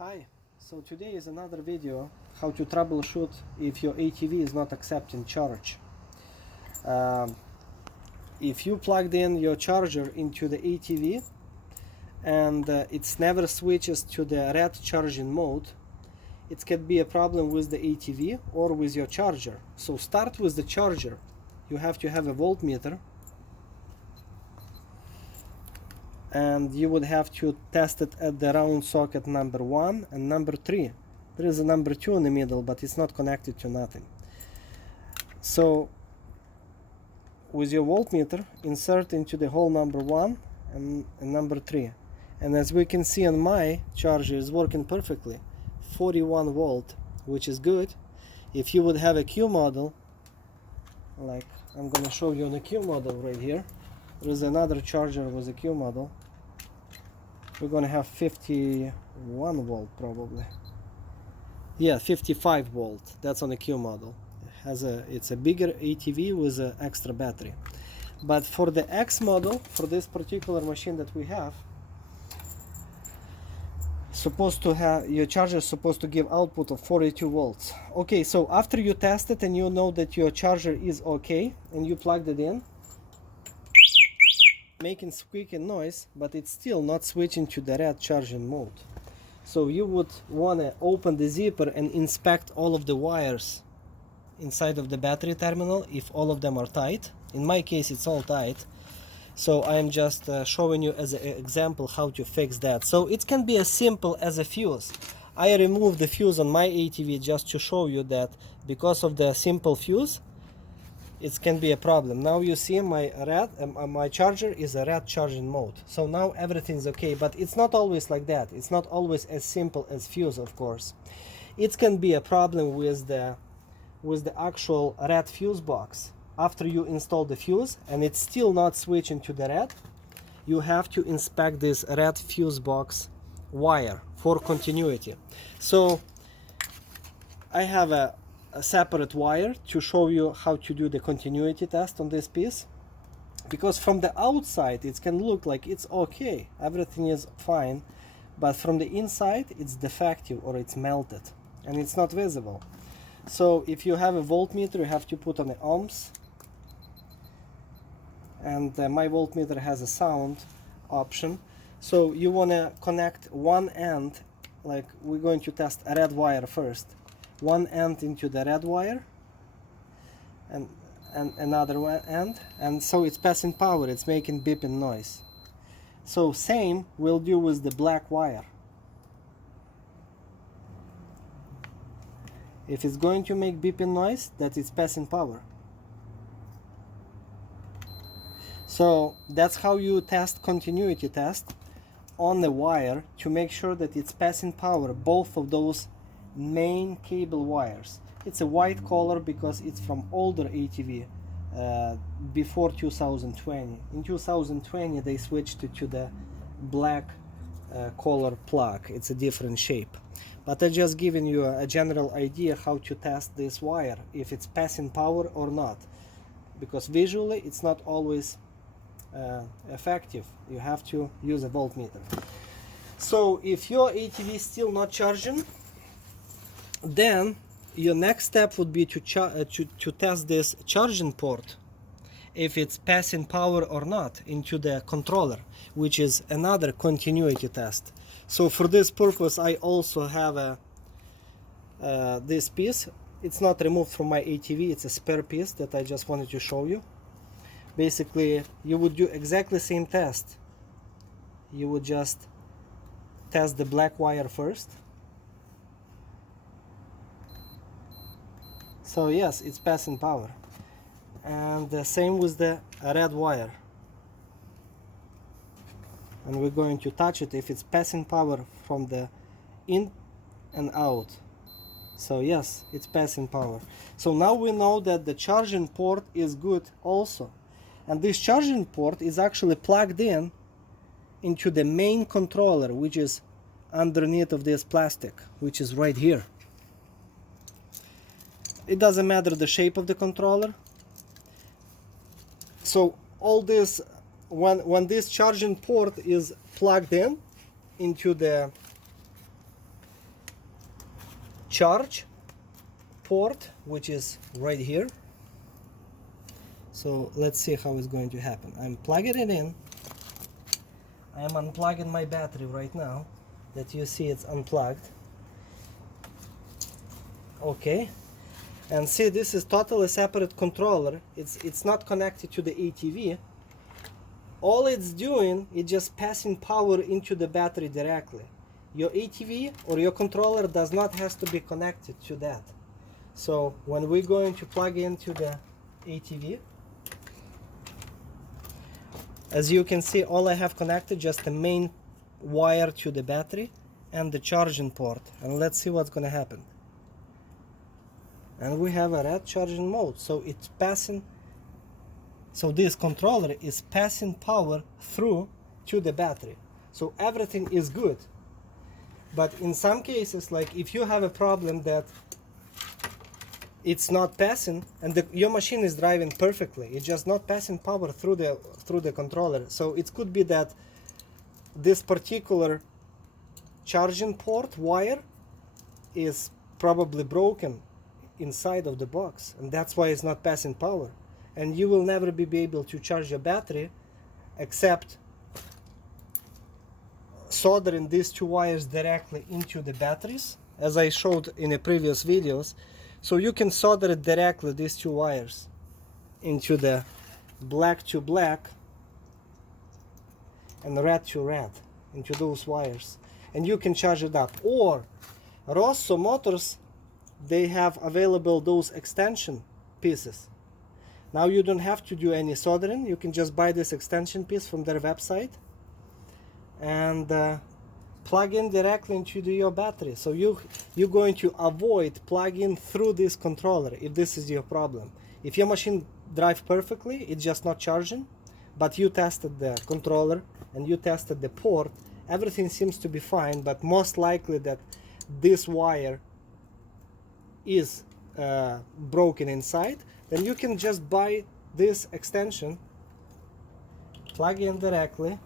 Hi, so today is another video how to troubleshoot if your ATV is not accepting charge. If you plugged in your charger into the ATV and it's never switches to the red charging mode, it can be a problem with the ATV or with your charger. So start with the charger. You have to have a voltmeter and you would have to test it at the round socket number 1 and number 3. There is a number 2 in the middle, but it's not connected to nothing. So with your voltmeter, insert into the hole number 1 and number 3. And as we can see on my charger, is working perfectly. 41 volt, which is good. If you would have a Q model, like I'm gonna show you on a Q model right here, there is another charger with a Q model. We're gonna have 51 volt probably. Yeah, 55 volt. That's on the Q model. It's a bigger ATV with an extra battery. But for the X model, for this particular machine that we have, your charger is supposed to give output of 42 volts. Okay, so after you test it and you know that your charger is okay and you plugged it in, making squeaking noise, but it's still not switching to the red charging mode. So you would want to open the zipper and inspect all of the wires inside of the battery terminal if all of them are tight. In my case it's all tight, so I'm just showing you as an example how to fix that. So it can be as simple as a fuse. I removed the fuse on my ATV just to show you that because of the simple fuse it can be a problem. Now you see my charger is a red charging mode, so now everything's okay. But it's not always like that. It's not always as simple as fuse, of course. It can be a problem with the actual red fuse box. After you install the fuse and it's still not switching to the red, you have to inspect this red fuse box wire for continuity. So I have a separate wire to show you how to do the continuity test on this piece, because from the outside it can look like it's okay, everything is fine, but from the inside it's defective or it's melted and it's not visible. So if you have a voltmeter, you have to put on the ohms, and my voltmeter has a sound option. So you want to connect one end, like we're going to test a red wire first, one end into the red wire and another end, and so it's passing power, it's making beeping noise. So same we'll do with the black wire. If it's going to make beeping noise, that it's passing power. So that's how you test continuity test on the wire to make sure that it's passing power, both of those main cable wires. It's a white color because it's from older ATV, before 2020. In 2020 they switched to the black color plug. It's a different shape, but I'm just giving you a general idea how to test this wire, if it's passing power or not, because visually it's not always effective. You have to use a voltmeter. So if your ATV is still not charging, then your next step would be to test this charging port, if it's passing power or not into the controller, which is another continuity test. So for this purpose I also have this piece. It's not removed from my ATV, it's a spare piece that I just wanted to show you. Basically you would do exactly the same test. You would just test the black wire first. So yes, it's passing power, and the same with the red wire, and we're going to touch it if it's passing power from the in and out. So yes, it's passing power. So now we know that the charging port is good also, and this charging port is actually plugged in into the main controller, which is underneath of this plastic, which is right here. It doesn't matter the shape of the controller. So all this, when this charging port is plugged in into the charge port, which is right here. So let's see how it's going to happen. I'm plugging it in. I'm unplugging my battery right now, that you see it's unplugged. Okay, and see, this is totally separate controller. It's not connected to the ATV. All it's doing is just passing power into the battery directly. Your ATV or your controller does not have to be connected to that. So when we're going to plug into the ATV, as you can see, all I have connected just the main wire to the battery and the charging port. And let's see what's gonna happen. And we have a red charging mode, so it's passing. So this controller is passing power through to the battery. So everything is good. But in some cases, like if you have a problem that it's not passing and your machine is driving perfectly, it's just not passing power through the controller. So it could be that this particular charging port wire is probably broken inside of the box, and that's why it's not passing power. And you will never be able to charge your battery except soldering these two wires directly into the batteries, as I showed in the previous videos. So you can solder it directly, these two wires, into the black to black and red to red, into those wires, and you can charge it up. Or Rosso motors, they have available those extension pieces. Now you don't have to do any soldering. You can just buy this extension piece from their website and plug in directly into your battery. So you're going to avoid plugging through this controller if this is your problem. If your machine drives perfectly, it's just not charging, but you tested the controller and you tested the port, everything seems to be fine, but most likely that this wire is broken inside, then you can just buy this extension, plug in directly,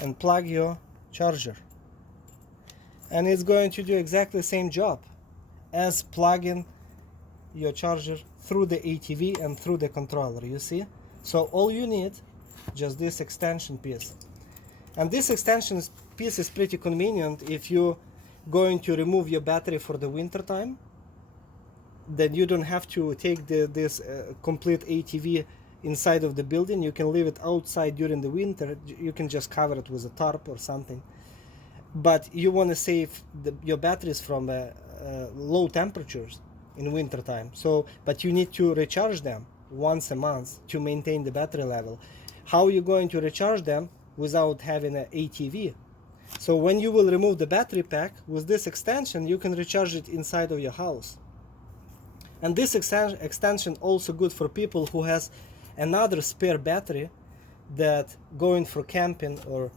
and plug your charger. And it's going to do exactly the same job as plugging your charger through the ATV and through the controller, you see? So all you need, just this extension piece. And this extension piece is pretty convenient if you're going to remove your battery for the winter time. Then you don't have to take this complete ATV inside of the building. You can leave it outside during the winter. You can just cover it with a tarp or something. But you want to save your batteries from low temperatures in winter time. So, but you need to recharge them once a month to maintain the battery level. How are you going to recharge them without having an ATV? So when you will remove the battery pack, with this extension you can recharge it inside of your house. And this extension also good for people who has another spare battery that going for camping, or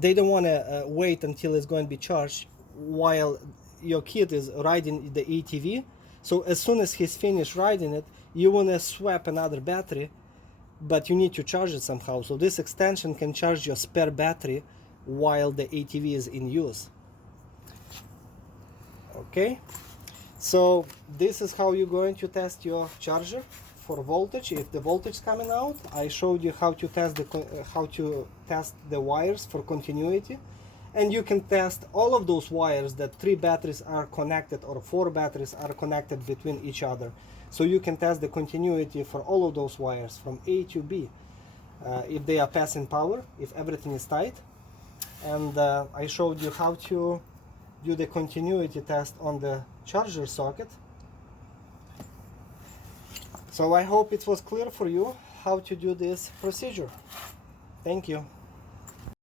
they don't want to wait until it's going to be charged while your kid is riding the ATV. So as soon as he's finished riding it, you want to swap another battery, but you need to charge it somehow. So this extension can charge your spare battery while the ATV is in use. Okay, so this is how you're going to test your charger for voltage. If the voltage is coming out, I showed you how to test the wires for continuity, and you can test all of those wires that 3 batteries are connected or 4 batteries are connected between each other. So you can test the continuity for all of those wires from A to B, if they are passing power, if everything is tight. And I showed you how to do the continuity test on the charger socket. So I hope it was clear for you how to do this procedure. Thank you.